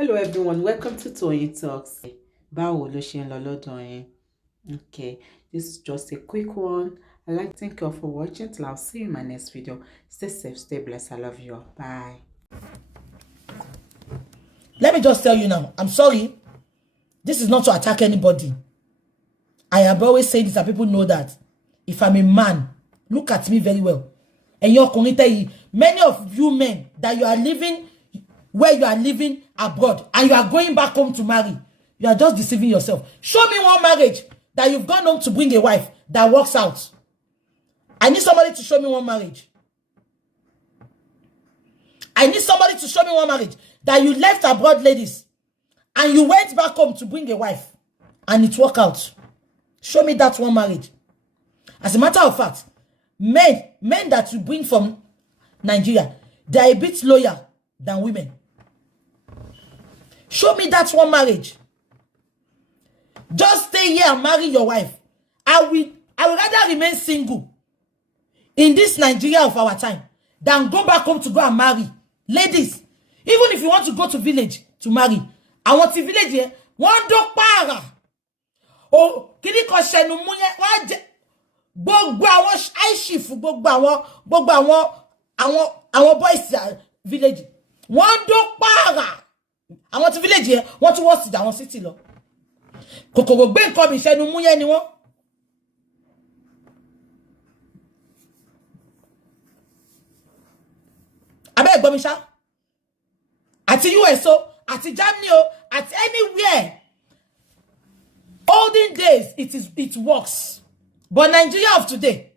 Hello everyone, welcome to Toyeen Talks. Báwo ló ṣe ń lọ lọ́dọ̀ yín? Okay, this is just a quick one. I'd like to thank you all for watching. Till I'll see you in my next video. Stay safe, stay blessed. I love you all. Bye. Let me just tell you now, I'm sorry. This is not to attack anybody. I have always said this and people know that. If I'm a man, look at me very well. And your community, many of you men that you are living where you are living abroad and you are going back home to marry, you are just deceiving yourself. Show me one marriage that you've gone home to bring a wife that works out. I need somebody to show me one marriage. I need somebody to show me one marriage that you left abroad, ladies, and you went back home to bring a wife and it worked out. Show me that one marriage. As a matter of fact, men that you bring from Nigeria, they are a bit loyal than women. Show me that one marriage. Just stay here and marry your wife. I would rather remain single in this Nigeria of our time than go back home to go and marry. Ladies, even if you want to go to village to marry, I want to village here. One dog para. Oh, kini ko senu muye wa je gbogbo àwọn aishifu gbogbo àwọn boys village. One dog para. I want to village here. Want to watch the city lo. Kokoro gbe nkan bi senu muye ni won. Abeg gbo mi sha. At US at Germany at anywhere. Olden days it works. But Nigeria of today,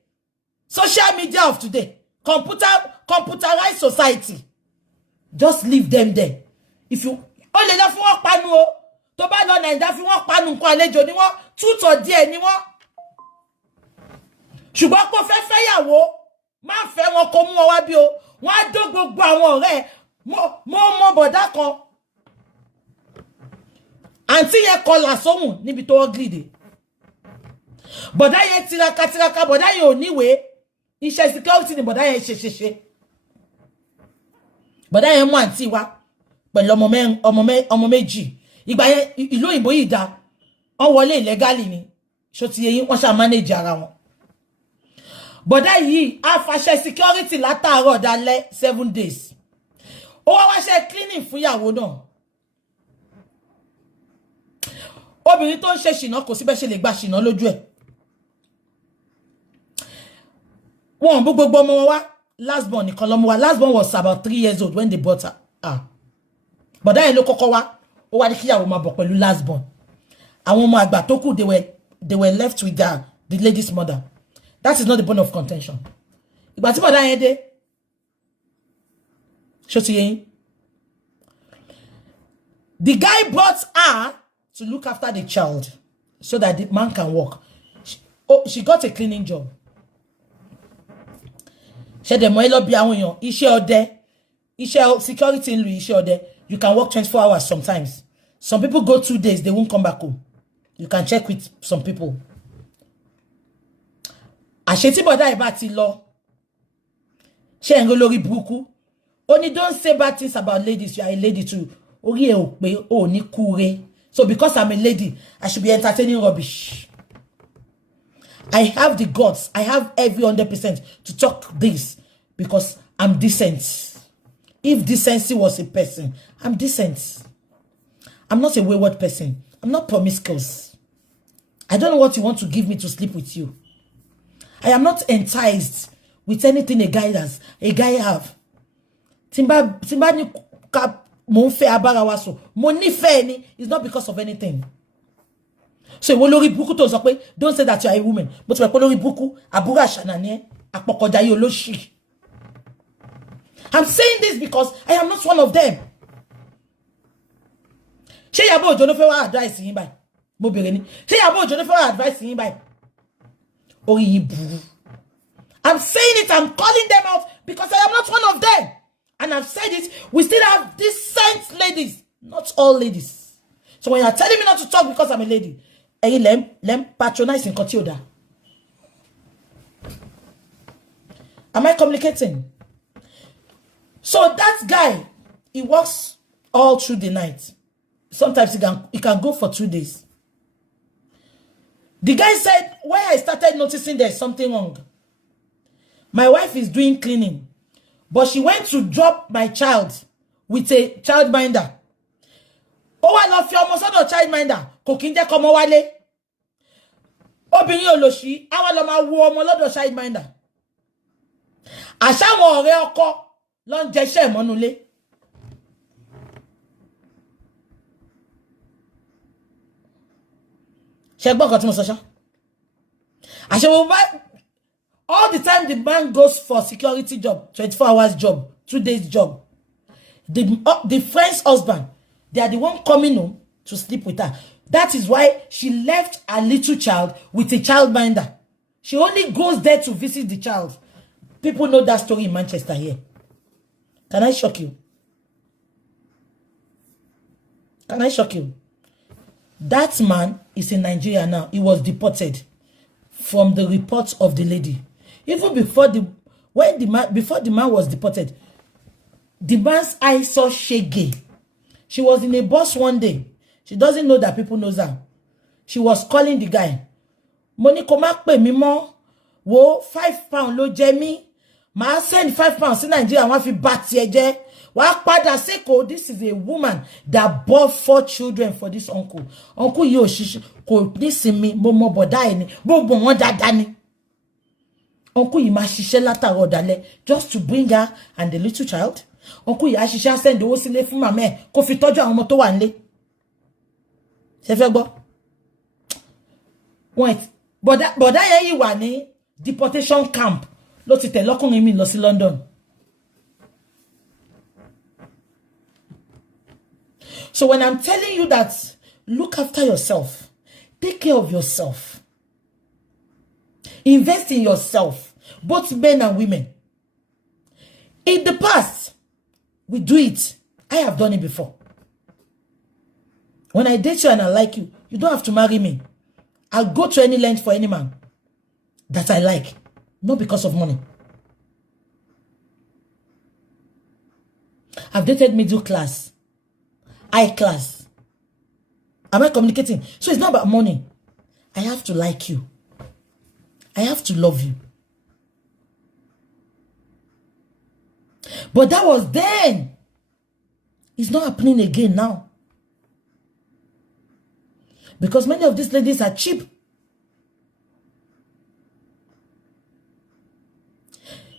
social media of today, computerized society, just leave them there. If you only love for panu o, to ba lo Naija fi won panu nkan alejo ni won, tuto die ni won. Ṣùgbọ́n ko fe yawo, ma fe won ko mu won wa bi o. Wọ́n á dó gbogbo àwọn ọ̀rẹ́ mo boda kan. Àǹtí yẹn kọlà sóhùn níbi tó gidi. Boda yẹn tiraka boda yẹn ò níwèé. Iṣẹ́ security ni boda yẹn ṣe. Boda yẹn mú àǹtí wá pẹ̀lú ọmọ méjì. Ìgbà yẹn ìlú òyìnbó yìí dá. Wọ́n wọlé illegally ni. Ṣó ti yé yín wọ́n ṣá manage ara wọn. Boda yìí á fàṣẹ security látàárọ̀ dalẹ́ 7 days. Ó wá ṣe cleaning fún ìyàwó náà. Obìnrin tó ń ṣe ṣìnà kò sí bẹ́ẹ̀ ṣe lè gba ṣìnà lójú ẹ̀. Wọ́n bú gbogbo ọmọ wọn wá. Last born nìkan lọ́mọ wa. Last born was about 3 years old when they bought her. Boda yẹn ló kọ́kọ́ wá. Ó wá ní kíyàwó máa bọ̀ pẹ̀lú last born. Àwọn ọmọ àgbà tó kù they were left with the lady's mother. That is not the bone of contention. Ìgbà tí boda yẹn dé. Ṣó ti yé yín? The guy brought her to look after the child so that the man can work. She got a cleaning job. She de mo lo bi àwọn èyàn iṣẹ́ ọdẹ, iṣẹ́ security in iṣẹ́ ọdẹ. You can work 24 hours sometimes. Some people go 2 days, they won't come back home. You can check with some people. Àṣetí boda ìbá ti lọ. Ṣé ń lórí burúkú. Only don't say bad things about ladies. You are a lady too. Orí ẹ ò pé ó ní kúre. So because I'm a lady, I should be entertaining rubbish. I have the guts. I have every 100% to talk this because I'm decent. If decency was a person, I'm decent. I'm not a wayward person. I'm not promiscuous. I don't know what you want to give me to sleep with you. I am not enticed with anything a guy have. Timba ni mo nfe abara wa so. Mo nífẹ̀ẹ́ ni is not because of anything. So ìwọ lórí burúkú tó sọ pé don't say that you are a woman. But we lórí burúkú àbúrò àṣànà ni àpọ̀kọ̀dá yìí olóṣì. I'm saying this because I am not one of them. Ṣé Ìyábọ̀ Òjó ló fẹ́ wá advice yín báyìí? Mo bèrè ni. Ṣé Ìyábọ̀ Òjó ló fẹ́ wá advice yín báyìí? Orí yín burú. I'm saying it, I'm calling them out because I am not one of them. And I've said it, we still have decent ladies. Not all ladies. So when you're telling me not to talk because I'm a lady, lem patronize in Kotioda. Am I communicating? So that guy, he works all through the night. Sometimes it can go for 2 days. The guy said, when I started noticing there's something wrong, my wife is doing cleaning, but she went to drop my child with a childminder. Oh, I love you almost on a childminder. Cooking the come wale. Obìnrin olóṣì, àwa lọ máa wo ọmọ lọ́dọ̀ childminder. Àṣà àwọn ọ̀rẹ́ ọkọ ló ń jẹṣẹ́ ìmọ́nulé. Ṣé gbọ́ nǹkan tí mo sọ ṣá? Àṣẹ wo bá all the time the man goes for security job, 24 hours job, 2 days job. The friend's husband, they are the one coming home to sleep with her. That is why she left a little child with a childminder. She only goes there to visit the child. People know that story in Manchester here. Can I shock you? Can I shock you? That man is in Nigeria now. He was deported from the reports of the lady. Even before the man was deported, the man's eye saw shege. She was in a bus one day. She doesn't know that people knows her. She was calling the guy. Money ko ma pe mi mo. Wo £5 lo jẹ mi. Ma send £5 in Nigeria wọ́n fi bá tiẹ̀ jẹ́. Wá padà seko. This is a woman that bore 4 children for this uncle. Uncle yo kò nísinmi mo mọ bọ̀dá ẹ̀ ni. Gbogbo wọn dáadáa ni. Uncle yìí máa ṣiṣẹ́ látàárọ̀ dalẹ́ just to bring her and the little child. Uncle yìí á ṣiṣẹ́ send owó sílé fún màmá ẹ̀ kó fi tọ́jú àwọn ọmọ tó wà nílé. Ṣé fẹ́ gbọ́? Wait, bọ̀dá yẹn yìí wà ní deportation camp ló ti tẹ̀ lọ́kùnrin mi lọ sí London. So when I'm telling you that look after yourself, take care of yourself, invest in yourself, both men and women. In the past, we do it. I have done it before. When I date you and I like you, you don't have to marry me. I'll go to any length for any man that I like, not because of money. I've dated middle class, high class. Am I communicating? So it's not about money. I have to like you. I have to love you. But that was then. It's not happening again now. Because many of these ladies are cheap.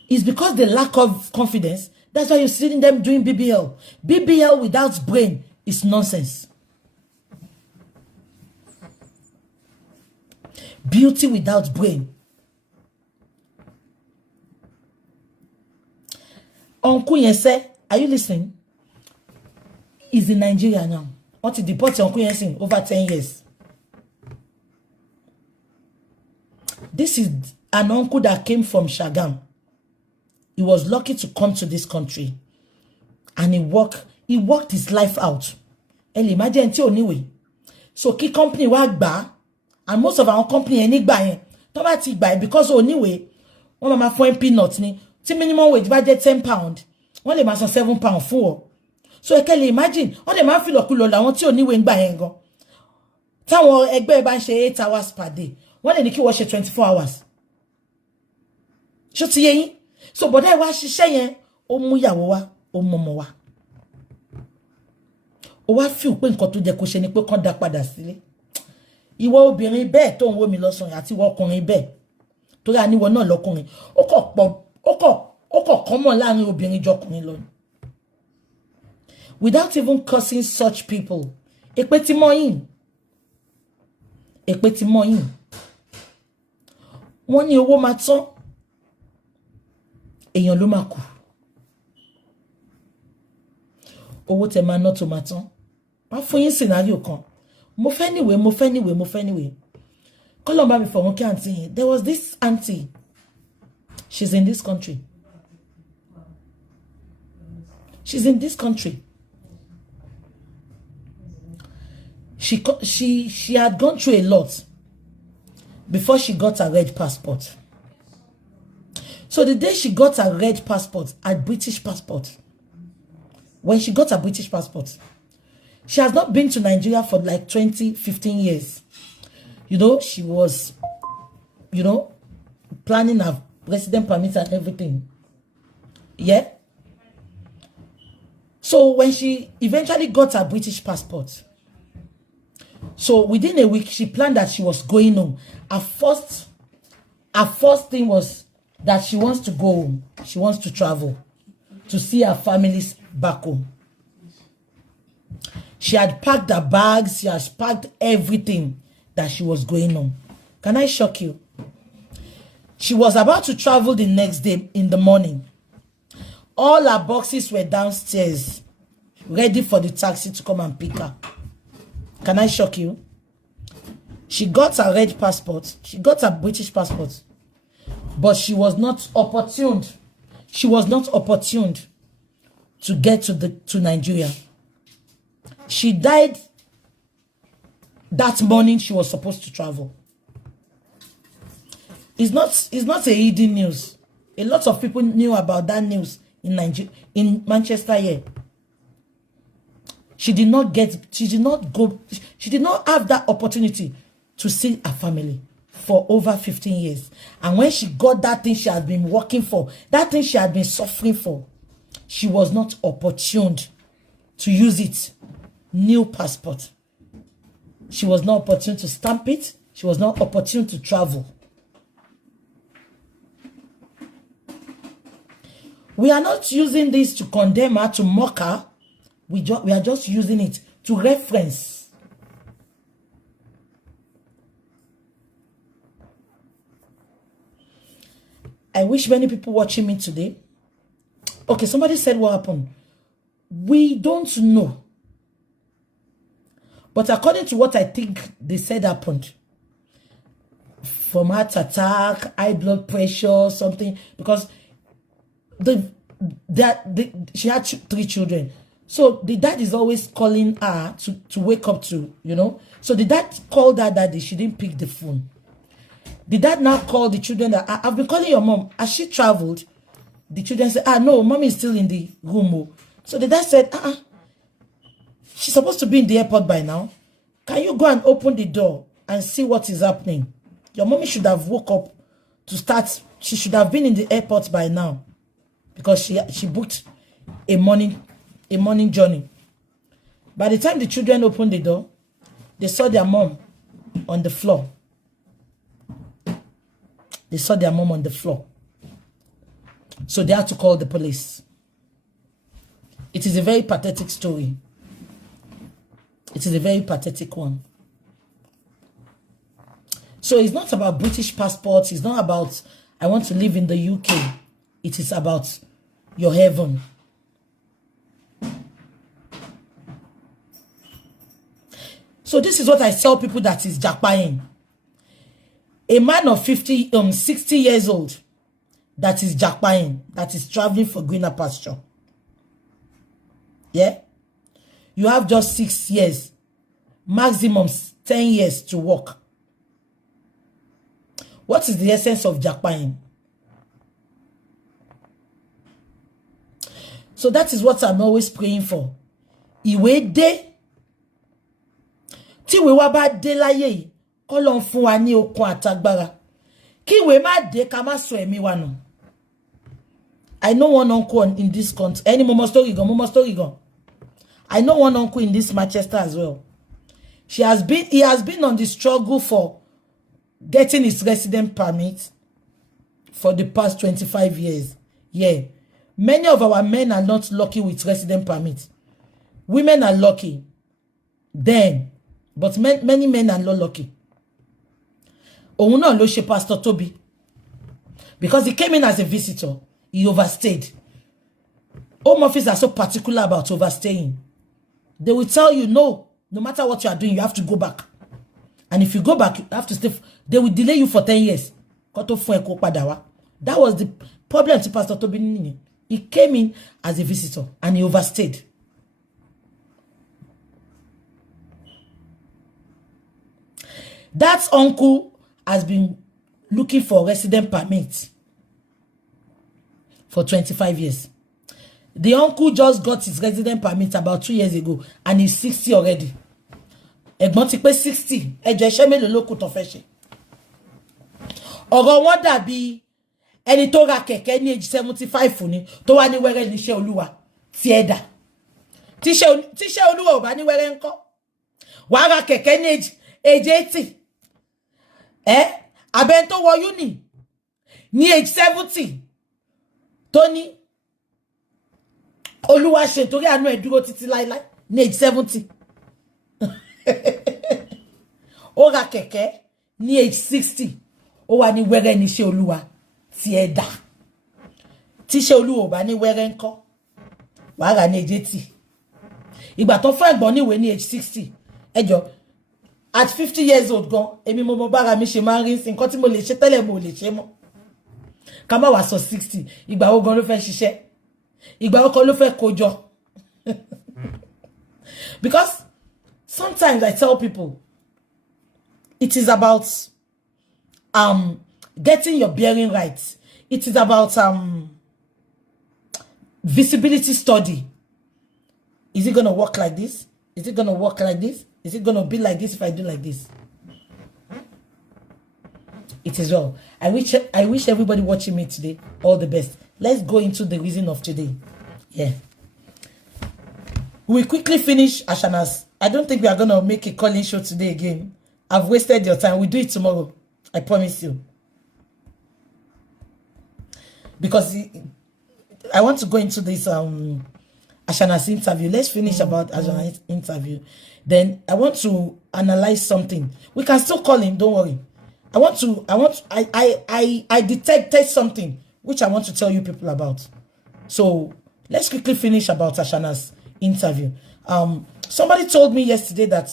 It's because they lack of confidence. That's why you're seeing them doing BBL. BBL without brain is nonsense. Beauty without brain. Uncle Yese, are you listening? He's in Nigeria now. Want to deport Uncle Yese over 10 years. This is an uncle that came from Shagam. He was lucky to come to this country. And he worked his life out. And imagine anyway. So key company work bar. And most of our company any buy. Tomati buy because anyway, one mama phone peanuts ni. The minimum wage budget £10. One they must £7 for. So I can imagine. One they must feel like kulola. One ti anyway buy engo. Táwọn ẹgbẹ́ bá ń ṣe 8 hours per day. One they keep watch 24 hours. Ṣó ti yé yín? So bọ̀dá wa ṣiṣẹ́ yẹn ó mú ìyàwó wa ó mú ọmọ wa. Ó wá feel pé nǹkan tó jẹ́ kó ṣe ni pé kàn dá padà sílé. Ìwọ obìnrin bẹ́ẹ̀ tó ń wò mí lọ́sàn àti ìwọ ọkùnrin bẹ́ẹ̀. Torí àníwọ náà lọ́kùnrin. Ó kọ̀ common láàrin obìnrin jọkùnrin lọ. Without even cursing such people. Èpè tí mọ́ yín. Èpè tí mọ́ yín. Wọ́n ní owó máa tán. Èèyàn ló máa kù. Owó tẹ́ máa ná tó máa tán. Má fún yín scenario kan. Mo fẹ́ níwèé. Kọ́lọ̀ bá mi fọ̀run kí àǹtí yẹn. There was this auntie. She's in this country. She's in this country. She had gone through a lot before she got a red passport. So the day she got a red passport, a British passport, when she got her British passport, she has not been to Nigeria for like 15 years. You know, she was, you know, planning her resident permit and everything. Yeah. So when she eventually got her British passport, so within a week, she planned that she was going home. Her first thing was that she wants to go home. She wants to travel to see her families back home. She had packed her bags. She has packed everything that she was going home. Can I shock you? She was about to travel the next day in the morning. All her boxes were downstairs, ready for the taxi to come and pick her. Can I shock you? She got her red passport. She got her British passport. But she was not opportuned. She was not opportuned to get to Nigeria. She died that morning she was supposed to travel. It's not a hidden news. A lot of people knew about that news in Manchester here. She did not have that opportunity to see her family for over 15 years. And when she got that thing she had been working for, that thing she had been suffering for, she was not opportuned to use it. New passport. She was not opportune to stamp it. She was not opportune to travel. We are not using this to condemn her, to mock her. We are just using it to reference. I wish many people watching me today. Okay, somebody said what happened. We don't know. But according to what I think they said happened, from heart attack, high blood pressure, something, because she had 3 children. So the dad is always calling her to wake up to, you know. So the dad called her that day. She didn't pick the phone. The dad now called the children that, I've been calling your mom. Has she traveled? The children said, no, mommy is still in the room. So the dad said, she's supposed to be in the airport by now. Can you go and open the door and see what is happening? Your mommy should have woke up to start. She should have been in the airport by now, because she booked a morning journey. By the time the children opened the door, they saw their mom on the floor. They saw their mom on the floor. So they had to call the police. It is a very pathetic story. It is a very pathetic one. So it's not about British passports. It's not about, I want to live in the UK. It is about your heaven. So this is what I tell people that is jackpying. A man of 60 years old that is jackpying, that is traveling for greener pasture. Yeah? You have just 6 years, maximum 10 years to work. What is the essence of jackpying? So that is what I'm always praying for. Ìwé dé. Tí ìwé wa bá dé láyé yìí, Ọlọ́run fún wa ní okun àtagbára. Kí ìwé má dé ká má sọ ẹ̀mí wa nù. I know one uncle in this country. Any momo story gone. I know one uncle in this Manchester as well. He has been on the struggle for getting his resident permit for the past 25 years. Yeah. Many of our men are not lucky with resident permit. Women are lucky. But many men are not lucky. Òun náà ló ṣe Pastor Toby. Because he came in as a visitor, he overstayed. Home office are so particular about overstaying. They will tell you, no matter what you are doing, you have to go back. And if you go back, you have to stay. They will delay you for 10 years. That was the problem to Pastor Toby. He came in as a visitor and he overstayed. That uncle has been looking for resident permit for 25 years. The uncle just got his resident permit about 2 years ago and he's 60 already. Ẹ̀gbọ́n ti pé 60. Ẹjọ́ iṣẹ́ mélòó ló kù tó fẹ́ ṣe. Ọ̀rọ̀ wọn dàbí ẹni tó ra kẹ̀kẹ́ ní age 75 ni tó wá ní wẹ́rẹ́ níṣẹ́ Olúwa tí ẹ dà. Tíṣẹ́ Olúwa ò bá ní wẹ́rẹ́ ńkọ́. Wàá ra kẹ̀kẹ́ ní age 80. Abẹ́ni tó wọ uni ní age 70 tó ní Olúwa ṣe torí àánú ẹ̀ dúró títí láíláí ní age 70. Ó ra kẹ̀kẹ́ ní age 60. Ó wá ní wẹ́rẹ́ níṣẹ́ Olúwa tí ẹ dà. Tíṣẹ́ Olúwa ò bá ní wẹ́rẹ́ ńkọ́. Wàá rà ní age 80. Ìgbà tó fún ẹ̀gbọ́n níwèé ní age 60. Ẹjọ́ at 50 years old gan, èmi mo bára mi ṣe máa ń rí sí nǹkan tí mo lè ṣe tẹ́lẹ̀ mo lè ṣe mọ́. Ká má wá sọ 60. Ìgbà wo gan ló fẹ́ ṣiṣẹ́? Ìgbà wo kan ló fẹ́ kójọ? Because sometimes I tell people it is about getting your bearing right. It is about visibility study. Is it going to work like this? Is it going to work like this? Is it going to be like this if I do like this? It is well. I wish everybody watching me today all the best. Let's go into the reason of today. Yeah. We quickly finish Ashana's. I don't think we are going to make a calling show today again. I've wasted your time. We'll do it tomorrow. I promise you. Because I want to go into this Ashana's interview. Let's finish about Ashana's interview. Then I want to analyze something. We can still call him, don't worry. I detected something which I want to tell you people about. So let's quickly finish about Ashana's interview. Somebody told me yesterday that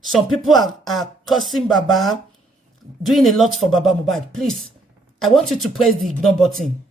some people are cursing Baba, doing a lot for Baba Mohbad. Please, I want you to press the ignore button.